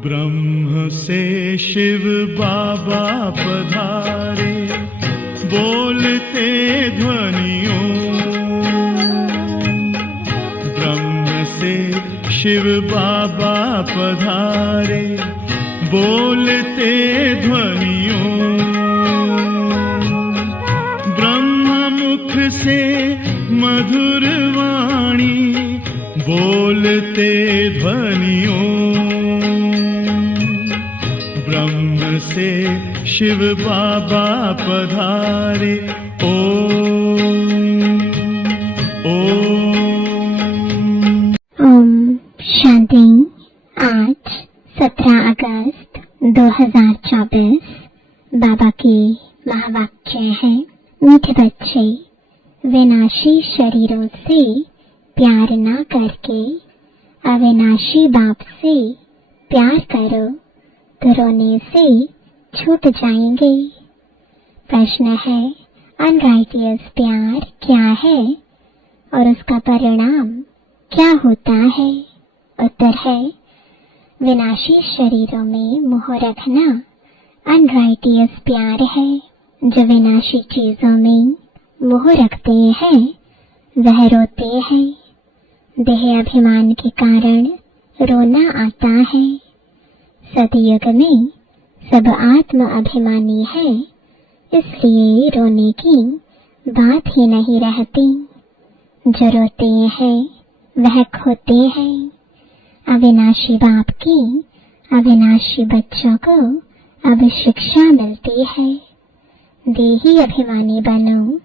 ब्रह्म से शिव बाबा पधारे, बोलते ध्वनियों। ब्रह्म से शिव बाबा पधारे, बोलते ध्वनियों। ब्रह्म मुख से मधुर वाणी, बोलते ध्वनियों। ब्रह्म से शिव बाबा पधारे, ओम शांति। आज 17 अगस्त 2024 बाबा के महावाक्य है। मीठे बच्चे, विनाशी शरीरों से प्यार न करके अविनाशी बाप से प्यार करो तो रोने से छूट जाएंगे। प्रश्न है, अनराइटियस प्यार क्या है और उसका परिणाम क्या होता है? उत्तर है, विनाशी शरीरों में मोह रखना अनराइटियस प्यार है। जो विनाशी चीजों में मोह रखते हैं वह रोते हैं। देह अभिमान के कारण रोना आता है। सतयुग में सब आत्म अभिमानी है, इसलिए रोने की बात ही नहीं रहती। जो रोते हैं वह खोते हैं। अविनाशी बाप की अविनाशी बच्चों को अब शिक्षा मिलती है। देही अभिमानी बनो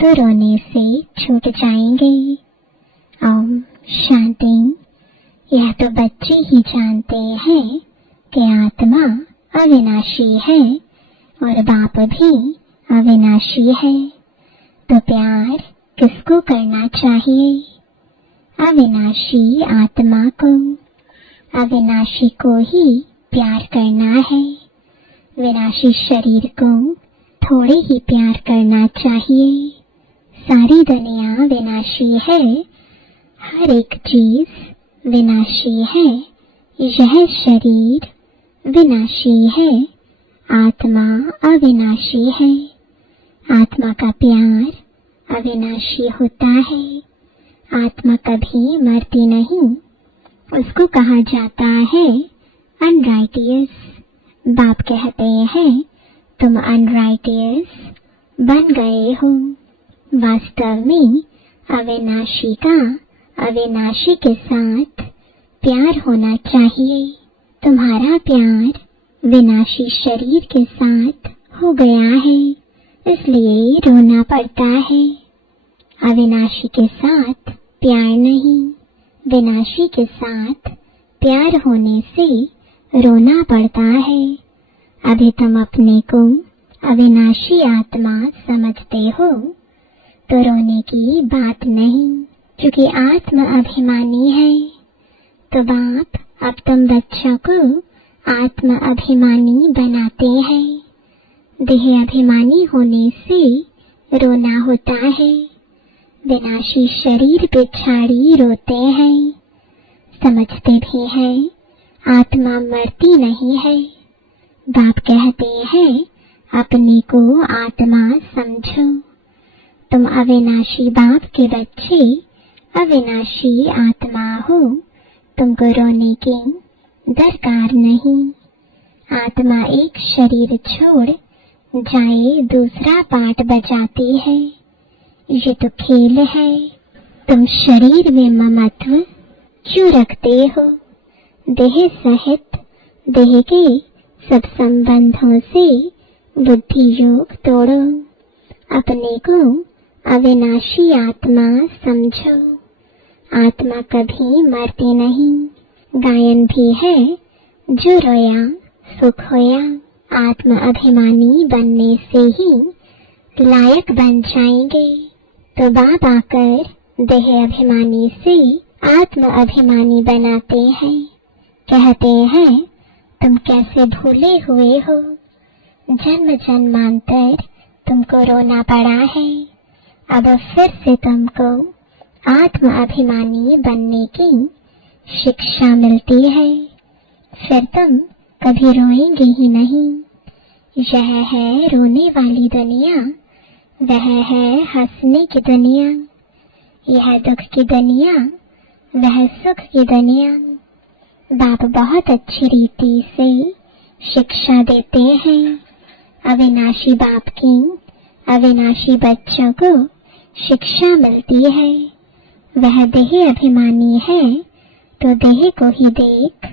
तो रोने से छूट जाएंगे। ओम शांति। यह तो बच्चे ही जानते हैं कि आत्मा अविनाशी है और बाप भी अविनाशी है, तो प्यार किसको करना चाहिए? अविनाशी आत्मा को। अविनाशी को ही प्यार करना है। विनाशी शरीर को थोड़े ही प्यार करना चाहिए। सारी दुनिया विनाशी है, हर एक चीज विनाशी है। यह शरीर विनाशी है, आत्मा अविनाशी है। आत्मा का प्यार अविनाशी होता है। आत्मा कभी मरती नहीं, उसको कहा जाता है अनराइटियस। बाप कहते हैं तुम अनराइटियस बन गए हो। वास्तव में अविनाशी का अविनाशी के साथ प्यार होना चाहिए। तुम्हारा प्यार विनाशी शरीर के साथ हो गया है, इसलिए रोना पड़ता है। अविनाशी के साथ प्यार नहीं, विनाशी के साथ प्यार होने से रोना पड़ता है। अभी तुम अपने को अविनाशी आत्मा समझते हो तो रोने की बात नहीं, क्योंकि आत्मा अभिमानी है। तो बाप अब तुम बच्चों को आत्मा अभिमानी बनाते हैं। देह अभिमानी होने से रोना होता है। विनाशी शरीर पे छाड़ी रोते हैं। समझते भी हैं आत्मा मरती नहीं है। बाप कहते हैं अपने को आत्मा समझो। तुम अविनाशी बाप के बच्चे अविनाशी आत्मा हो, तुमको रोने की दरकार नहीं। आत्मा एक शरीर छोड़ जाए दूसरा पाठ बजाती है। ये तो खेल है। तुम शरीर में ममत्व क्यों रखते हो? देह सहित देह के सब संबंधों से बुद्धि योग तोड़ो। अपने को अविनाशी आत्मा समझो। आत्मा कभी मरती नहीं। गायन भी है, जो रोया सुख होया। आत्मा अभिमानी बनने से ही लायक बन जाएंगे तो बाप आकर देह अभिमानी से आत्म अभिमानी बनाते हैं। कहते हैं तुम कैसे भूले हुए हो, जन्म जन्मांतर तुमको रोना पड़ा है, अब फिर से तुमको आत्म अभिमानी बनने की शिक्षा मिलती है, फिर तुम कभी रोएंगे ही नहीं। यह है रोने वाली दुनिया, वह है हंसने की दुनिया, यह दुख की दुनिया, वह सुख की दुनिया। बाप बहुत अच्छी रीति से शिक्षा देते हैं। अविनाशी बाप की अविनाशी बच्चों को शिक्षा मिलती है। वह देह अभिमानी है तो देह को ही देख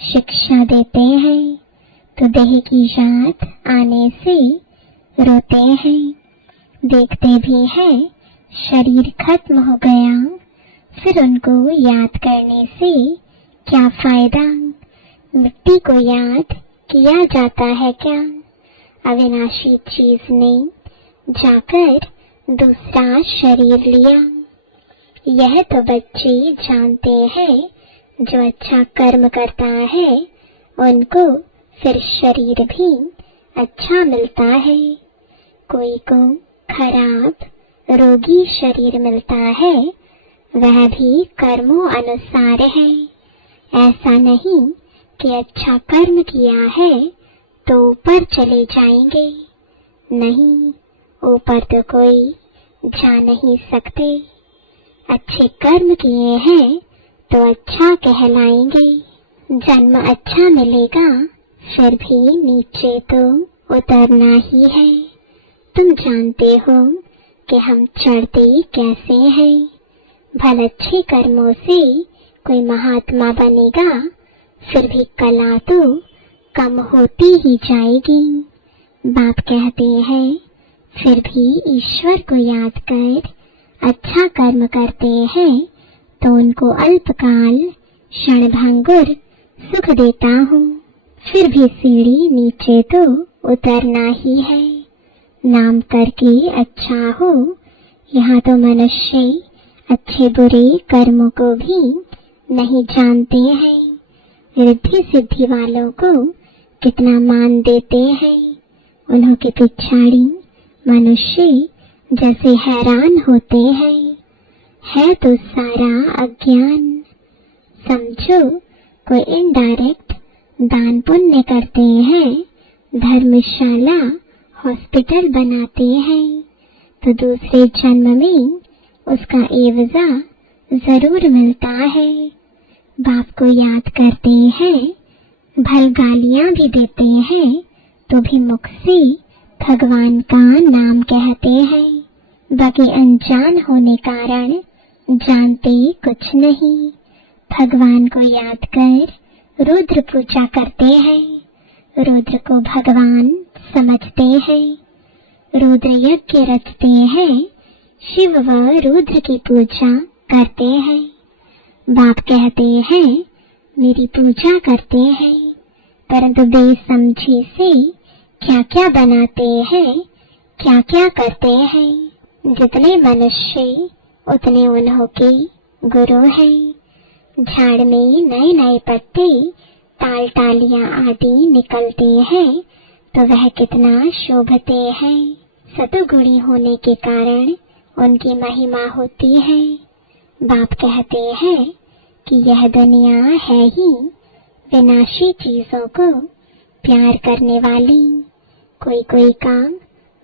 शिक्षा देते हैं, तो देह की याद आने से रोते हैं। देखते भी हैं शरीर खत्म हो गया, फिर उनको याद करने से क्या फायदा। मिट्टी को याद किया जाता है क्या, अविनाशी चीज ने जाकर दूसरा शरीर लिया। यह तो बच्चे जानते हैं, जो अच्छा कर्म करता है उनको फिर शरीर भी अच्छा मिलता है। कोई को खराब रोगी शरीर मिलता है, वह भी कर्मों अनुसार है। ऐसा नहीं कि अच्छा कर्म किया है तो ऊपर चले जाएंगे, नहीं, ऊपर तो कोई जा नहीं सकते। अच्छे कर्म किए हैं तो अच्छा कहलाएंगे, जन्म अच्छा मिलेगा, फिर भी नीचे तो उतरना ही है। तुम जानते हो कि हम चढ़ते कैसे हैं। भले अच्छे कर्मों से कोई महात्मा बनेगा, फिर भी कला तो कम होती ही जाएगी। बाप कहते हैं फिर भी ईश्वर को याद कर अच्छा कर्म करते हैं तो उनको अल्पकाल क्षणभंगुर सुख देता हूँ, फिर भी सीढ़ी नीचे तो उतरना ही है। नाम करके अच्छा हो, यहाँ तो मनुष्य अच्छे बुरे कर्मों को भी नहीं जानते हैं। रिद्धि सिद्धि वालों को कितना मान देते हैं, उन्हों के पिछाड़ी मनुष्य जैसे हैरान होते हैं। है तो सारा अज्ञान। समझो कोई इनडायरेक्ट दान पुण्य करते हैं, धर्मशाला हॉस्पिटल बनाते हैं, तो दूसरे जन्म में उसका एवजा जरूर मिलता है। बाप को याद करते हैं, भल गालियां भी देते हैं, तो भी मुख से भगवान का नाम कहते हैं। बाकी अनजान होने कारण जानते कुछ नहीं। भगवान को याद कर रुद्र पूजा करते हैं, रुद्र को भगवान समझते हैं। रुद्र यज्ञ रचते हैं, शिव व रुद्र की पूजा करते हैं। बाप कहते हैं मेरी पूजा करते हैं, परंतु बेसमझी से क्या क्या बनाते हैं, क्या क्या करते हैं। जितने मनुष्य उतने उन्हों के गुरु हैं। झाड़ में नए नए पत्ते टाल टालियां आदि निकलते हैं तो वह कितना शोभते हैं। सतुगुणी होने के कारण उनकी महिमा होती है। बाप कहते हैं कि यह दुनिया है ही विनाशी चीजों को प्यार करने वाली। कोई कोई काम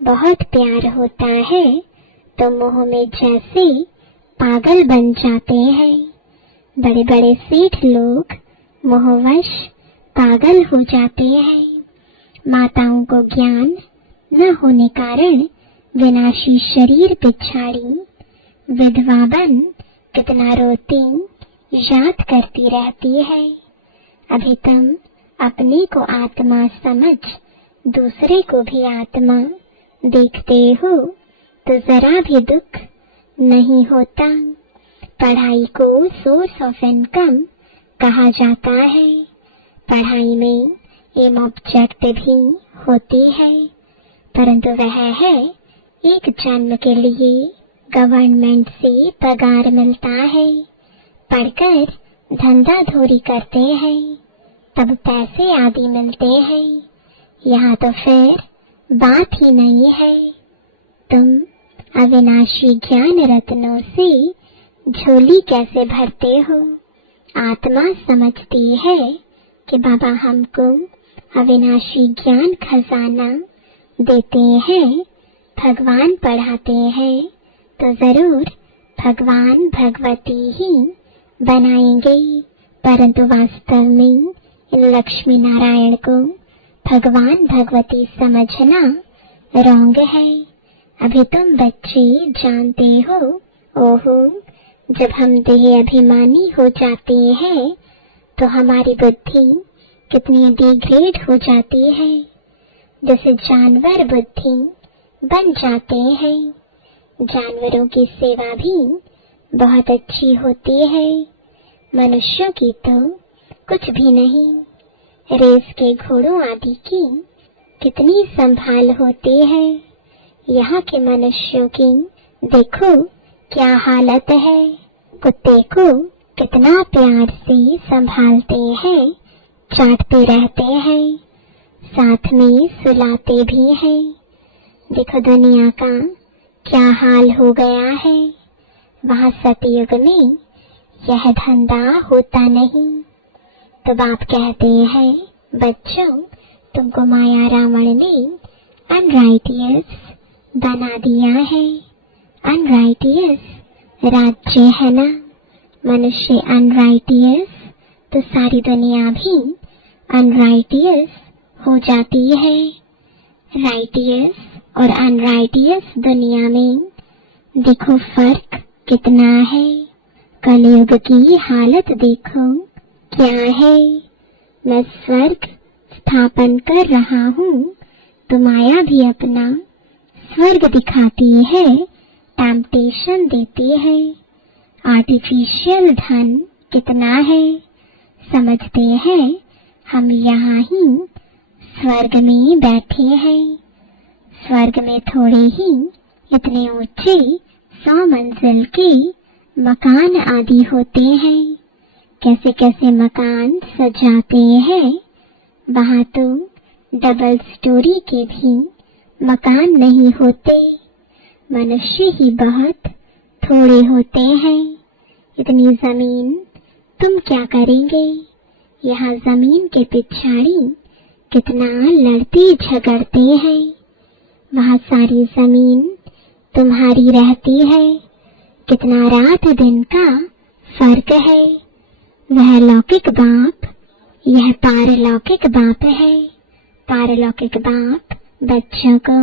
बहुत प्यार होता है तो मोह में जैसे पागल बन जाते हैं। बड़े बड़े सेठ लोग मोहवश पागल हो जाते हैं। माताओं को ज्ञान न होने कारण विनाशी शरीर पिछाड़ी विधवा बन कितना रोती याद करती रहती है। अभी तुम अपने को आत्मा समझ दूसरे को भी आत्मा देखते हो तो जरा भी दुख नहीं होता। पढ़ाई को सोर्स ऑफ इनकम कहा जाता है। पढ़ाई में एम ऑब्जेक्ट भी होती है, परंतु वह है एक जन्म के लिए गवर्नमेंट से पगार मिलता है, पढ़कर धंधा धोरी करते हैं, तब पैसे आदि मिलते हैं। यहाँ तो फिर बात ही नहीं है। तुम अविनाशी ज्ञान रत्नों से झोली कैसे भरते हो? आत्मा समझती है कि बाबा हमको अविनाशी ज्ञान खजाना देते हैं, भगवान पढ़ाते हैं, तो जरूर भगवान भगवती ही बनाएंगे। परंतु वास्तव में इन लक्ष्मी नारायण को भगवान भगवती समझना रॉन्ग है। अभी तुम बच्चे जानते हो, ओहो, जब हम देह अभिमानी हो जाते हैं तो हमारी बुद्धि कितनी डिग्रेड हो जाती है, जैसे जानवर बुद्धि बन जाते हैं। जानवरों की सेवा भी बहुत अच्छी होती है, मनुष्यों की तो कुछ भी नहीं। रेस के घोड़ों आदि की कितनी संभाल होती है, यहाँ के मनुष्यों की देखो क्या हालत है। कुत्ते को कितना प्यार से संभालते हैं, चाटते रहते हैं, साथ में सुलाते भी हैं। देखो दुनिया का क्या हाल हो गया है। वहाँ सतयुग में यह धंधा होता नहीं। तो बाप कहते हैं, बच्चों, तुमको माया रावण ने अनराइटियस बना दिया है। अनराइटियस राज्य है ना, मनुष्य अनराइटियस तो सारी दुनिया भी अनराइटियस हो जाती है। राइटियस और अनराइटियस दुनिया में देखो फर्क कितना है। कलयुग की हालत देखो क्या है। मैं स्वर्ग स्थापन कर रहा हूँ तो माया भी अपना स्वर्ग दिखाती है, टेम्पटेशन देती है। आर्टिफिशियल धन कितना है, समझते हैं हम यहाँ ही स्वर्ग में बैठे हैं। स्वर्ग में थोड़े ही इतने ऊंचे 100 मंजिल के मकान आदि होते हैं। कैसे कैसे मकान सजाते हैं। वहाँ तो डबल स्टोरी के भी मकान नहीं होते। मनुष्य ही बहुत थोड़े होते हैं। इतनी जमीन तुम क्या करेंगे? यहाँ जमीन के पिछाड़ी कितना लड़ते झगड़ते हैं। वहाँ सारी जमीन तुम्हारी रहती है। कितना रात दिन का फर्क है। वह लौकिक बाप, यह पारलौकिक बाप है। पारलौकिक बाप बच्चों को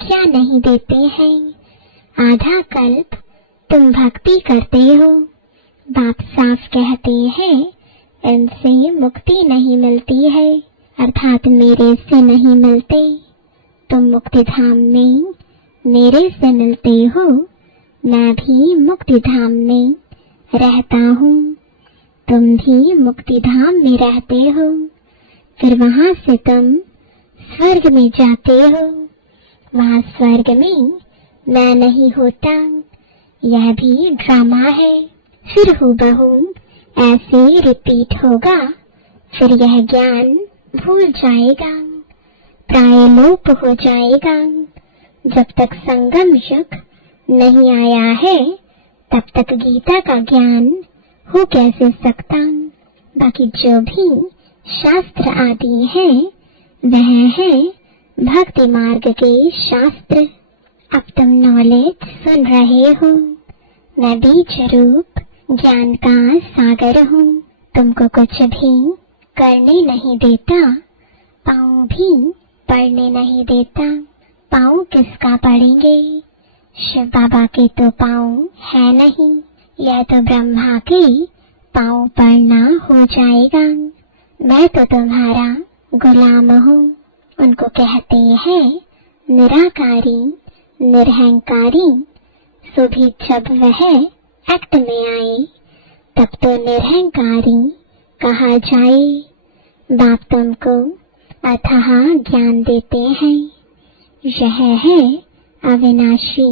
क्या नहीं देते हैं। आधा कल्प तुम भक्ति करते हो। बाप साफ कहते हैं, इनसे मुक्ति नहीं मिलती है, अर्थात मेरे से नहीं मिलते। तुम मुक्ति धाम में मेरे से मिलते हो, मैं भी मुक्ति धाम में रहता हूँ, तुम भी मुक्ति धाम में रहते हो। फिर वहाँ से तुम स्वर्ग में जाते हो। वहाँ स्वर्ग में मैं नहीं होता, यह भी ड्रामा है। फिर हूबहू ऐसे रिपीट होगा। फिर यह ज्ञान भूल जाएगा, प्राय लोप हो जाएगा। जब तक संगम युग नहीं आया है तब तक गीता का ज्ञान हो कैसे सकता। बाकी जो भी शास्त्र आदि है वह है भक्ति मार्ग के शास्त्र। अब तुम नॉलेज सुन रहे हो। मैं बीज रूप ज्ञान का सागर हूँ। तुमको कुछ भी करने नहीं देता, पाँव भी पढ़ने नहीं देता। पाँव किसका पढ़ेंगे? शिव बाबा के तो पाँव है नहीं, यह तो ब्रह्मा के पाँव पढ़ना हो जाएगा। मैं तो तुम्हारा गुलाम हूँ। उनको कहते हैं निराकारी निरहंकारी। सो भी जब वह एक्ट में आए तब तो निरहंकारी कहा जाए। बाप तुमको अथाह ज्ञान देते हैं। यह है अविनाशी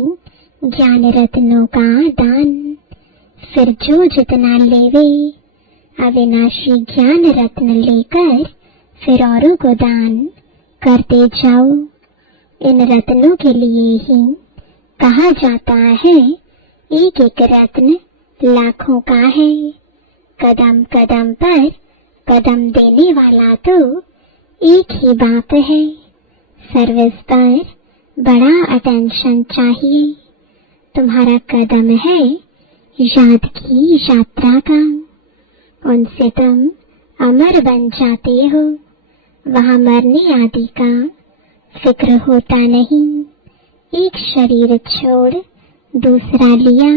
ज्ञान रत्नों का दान। फिर जो जितना लेवे अविनाशी ज्ञान रत्न लेकर फिर औरों को दान करते जाओ। इन रत्नों के लिए ही कहा जाता है एक एक रत्न लाखों का है। कदम कदम पर कदम देने वाला तो एक ही बाप है। सर्विस पर बड़ा अटेंशन चाहिए। तुम्हारा कदम है याद की यात्रा का। उनसे तुम अमर बन जाते हो। वहां मरने आदि का फिक्र होता नहीं। एक शरीर छोड़ दूसरा लिया।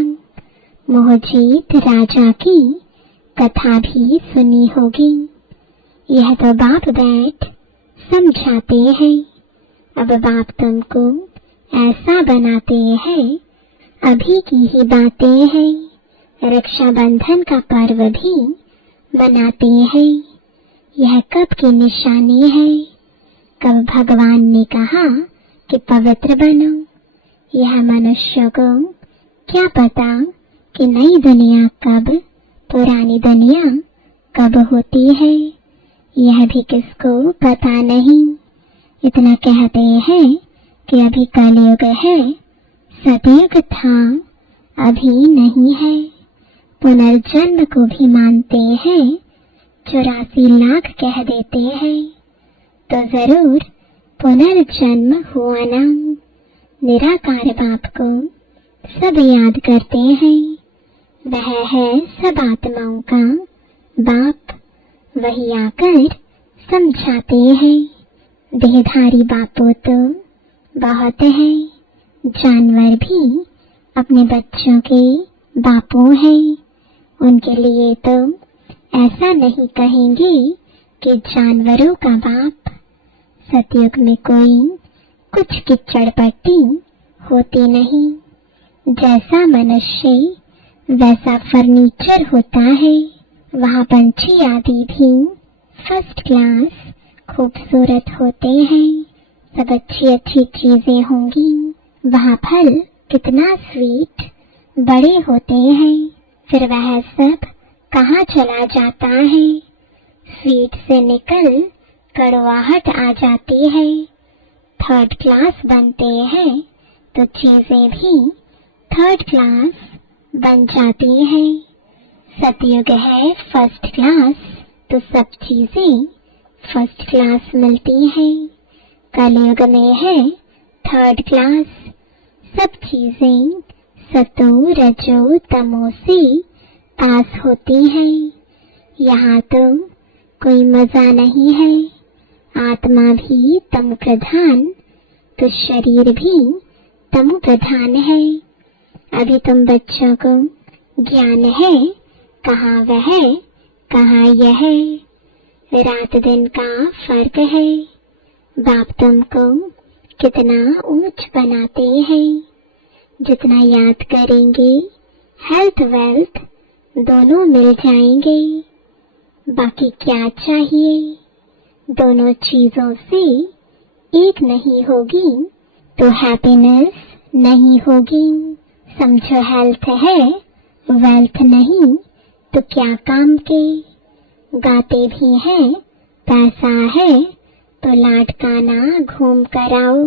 मोहजीत राजा की कथा भी सुनी होगी। यह तो बाप बैठ समझाते हैं। अब बाप तुमको ऐसा बनाते हैं। अभी की ही बातें हैं। रक्षाबंधन का पर्व भी मनाते हैं। यह कब की निशानी है। कब भगवान ने कहा कि पवित्र बनो। यह मनुष्यों को क्या पता कि नई दुनिया कब पुरानी दुनिया कब होती है। यह भी किसको पता नहीं। इतना कहते हैं कि अभी कलयुग है। सतयुग था अभी नहीं है। पुनर्जन्म को भी मानते हैं। 84 लाख कह देते हैं तो जरूर पुनर्जन्म हुआ ना। निराकार बाप को सब याद करते हैं। वह है सब आत्माओं का बाप। वही आकर समझाते हैं। देहधारी बापों तो बहुत है। जानवर भी अपने बच्चों के बापों हैं। उनके लिए तो ऐसा नहीं कहेंगे कि जानवरों का बाप। सतयुग में कोई कुछ कीचड़ पट्टी होती नहीं। जैसा मनुष्य वैसा फर्नीचर होता है। वहाँ पंछी आदि भी फर्स्ट क्लास खूबसूरत होते हैं। सब अच्छी अच्छी चीजें होंगी। वहाँ फल कितना स्वीट बड़े होते हैं। फिर वह सब कहाँ चला जाता है। स्वीट से निकल कड़वाहट आ जाती है। थर्ड क्लास बनते हैं तो चीजें भी थर्ड क्लास बन जाती हैं। सतयुग है फर्स्ट क्लास तो सब चीजें फर्स्ट क्लास मिलती हैं। कलयुग में है थर्ड क्लास। सब चीजें सतो रजो तमो से पास होती हैं। यहाँ तो कोई मजा नहीं है। आत्मा भी तम प्रधान तो शरीर भी तम प्रधान है। अभी तुम बच्चों को ज्ञान है कहाँ वह कहाँ यह है। रात दिन का फर्क है। बाप तुमको कितना ऊंच बनाते हैं। जितना याद करेंगे हेल्थ वेल्थ दोनों मिल जाएंगे। बाकी क्या चाहिए। दोनों चीजों से एक नहीं होगी तो हैप्पीनेस नहीं होगी। समझो हेल्थ है वेल्थ नहीं तो क्या काम के। गाते भी हैं पैसा है तो लाटकाना घूम कर आओ।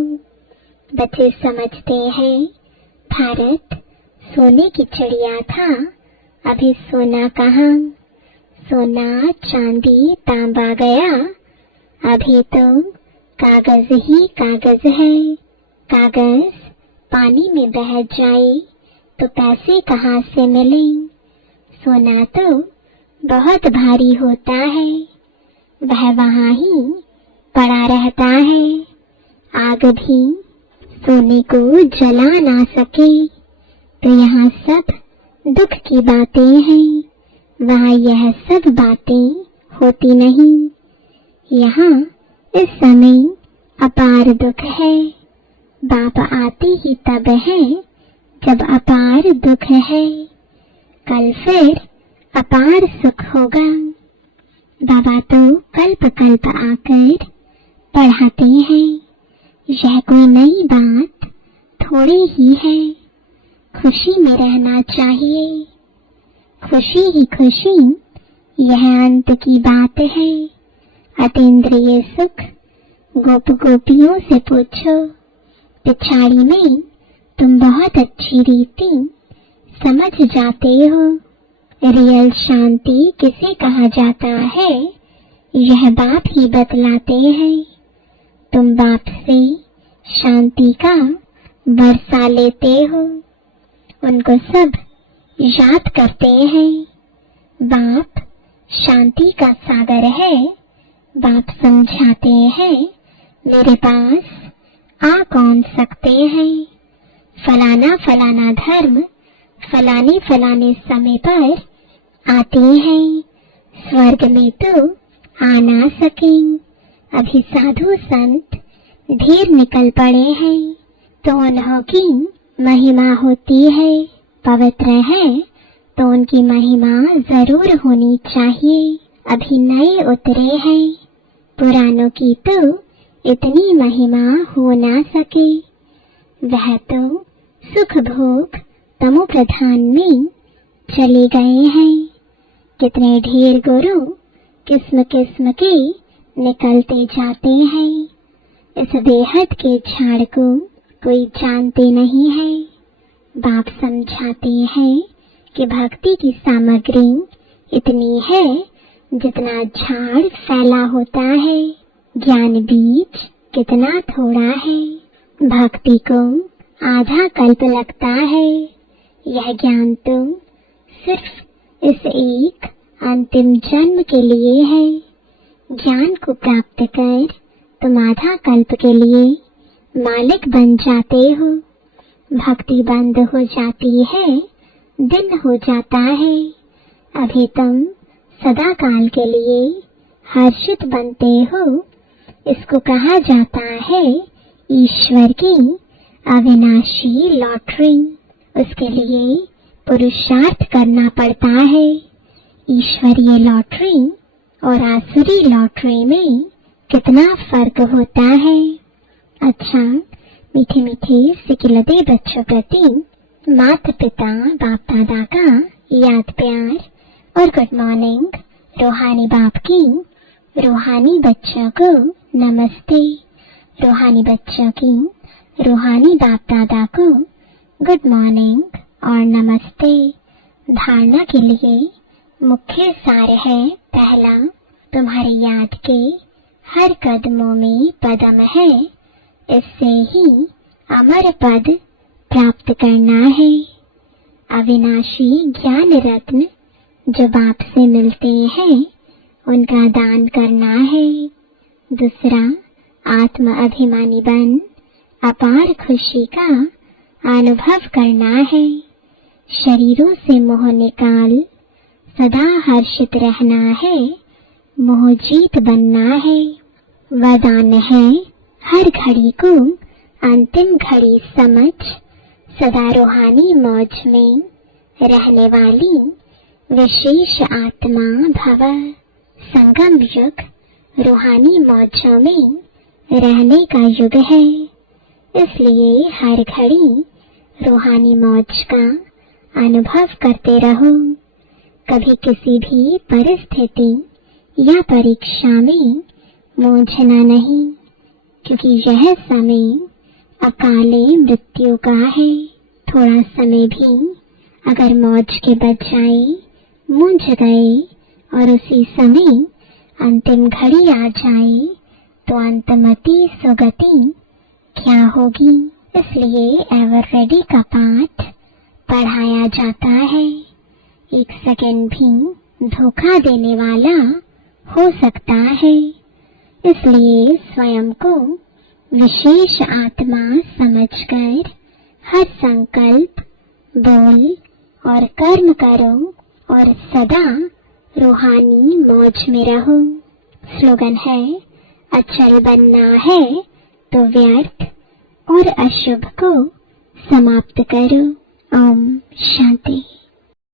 बच्चे समझते हैं भारत सोने की चिड़िया था। अभी सोना कहाँ। सोना चांदी तांबा गया। अभी तो कागज ही कागज है। कागज पानी में बह जाए तो पैसे कहाँ से मिले। सोना तो बहुत भारी होता है। वह वहाँ ही पड़ा रहता है। आग भी सोने को जला ना सके। तो यहाँ सब दुख की बातें हैं। वहाँ यह सब बातें होती नहीं। यहाँ इस समय अपार दुख है। बाप आते ही तब है जब अपार दुख है। कल फिर अपार सुख होगा। बाबा तो कल्प कल्प आकर पढ़ाते हैं। यह कोई नई बात थोड़ी ही है, खुशी में रहना चाहिए। खुशी ही खुशी, यह अंत की बात है। अतीन्द्रिय सुख गोप गोपियों से पूछो, पिछाड़ी में तुम बहुत अच्छी रीति समझ जाते हो। रियल शांति किसे कहा जाता है, यह बाप ही बतलाते हैं। तुम बाप से शांति का बरसा लेते हो, उनको सब याद करते हैं। बाप शांति का सागर है। बाप समझाते हैं, मेरे पास आ कौन सकते हैं। फलाना फलाना धर्म फलाने फलाने समय पर आते हैं, स्वर्ग में तो आ ना सके। अभी साधु संत ढेर निकल पड़े हैं, तो उन्हों की महिमा होती है। पवित्र है तो उनकी महिमा जरूर होनी चाहिए। अभी नए उतरे हैं, पुरानों की तो इतनी महिमा हो ना सके। वह तो सुख भोग तमो प्रधान में चले गए हैं। कितने ढेर गुरु किस्म किस्म के निकलते जाते हैं। इस बेहद के झाड़ को कोई जानते नहीं है। बाप समझाते हैं कि भक्ति की सामग्री इतनी है जितना झाड़ फैला होता है। ज्ञान बीज कितना थोड़ा है। भक्ति को आधा कल्प लगता है। यह ज्ञान तो सिर्फ इस एक अंतिम जन्म के लिए है। ज्ञान को प्राप्त कर तुम आधा कल्प के लिए मालिक बन जाते हो। भक्ति बंद हो जाती है, दिन हो जाता है। अभी तुम सदा काल के लिए हर्षित बनते हो। इसको कहा जाता है ईश्वर की अविनाशी लॉटरी। उसके लिए पुरुषार्थ करना पड़ता है। ईश्वरीय लॉटरी और आसुरी लॉटरी में कितना फर्क होता है। अच्छा, मीठे मीठे सिकिलते बच्चों प्रति माता पिता बाप दादा का याद प्यार और गुड मॉर्निंग। रूहानी बाप की रूहानी बच्चों को नमस्ते। रूहानी बच्चों की रूहानी बाप दादा को गुड मॉर्निंग और नमस्ते। धारणा के लिए मुख्य सार है, पहला, तुम्हारी याद के हर कदमों में पदम है। इससे ही अमर पद प्राप्त करना है। अविनाशी ज्ञान रत्न जो बाप से मिलते हैं उनका दान करना है। दूसरा, आत्म अभिमानी बन अपार खुशी का अनुभव करना है। शरीरों से मोह निकाल सदा हर्षित रहना है। मोह जीत बनना है। वरदान है हर घड़ी को अंतिम घड़ी समझ सदा रूहानी मौज में रहने वाली विशेष आत्मा भव। संगम युग रूहानी मौजों में रहने का युग है। इसलिए हर घड़ी रूहानी मौज का अनुभव करते रहो। कभी किसी भी परिस्थिति या परीक्षा में मूंझना नहीं, क्योंकि यह समय अकाले मृत्यु का है। थोड़ा समय भी अगर मौज के बजाय मूंझ गए और उसी समय अंतिम घड़ी आ जाए तो अंतमति सुगति क्या होगी। इसलिए एवर रेडी का पाठ पढ़ाया जाता है। एक सेकंड भी धोखा देने वाला हो सकता है। इसलिए स्वयं को विशेष आत्मा समझकर हर संकल्प, बोल और कर्म करो और सदा रूहानी मौज में रहो। स्लोगन है, अचल बनना है तो व्यर्थ और अशुभ को समाप्त करो। ओम शांति।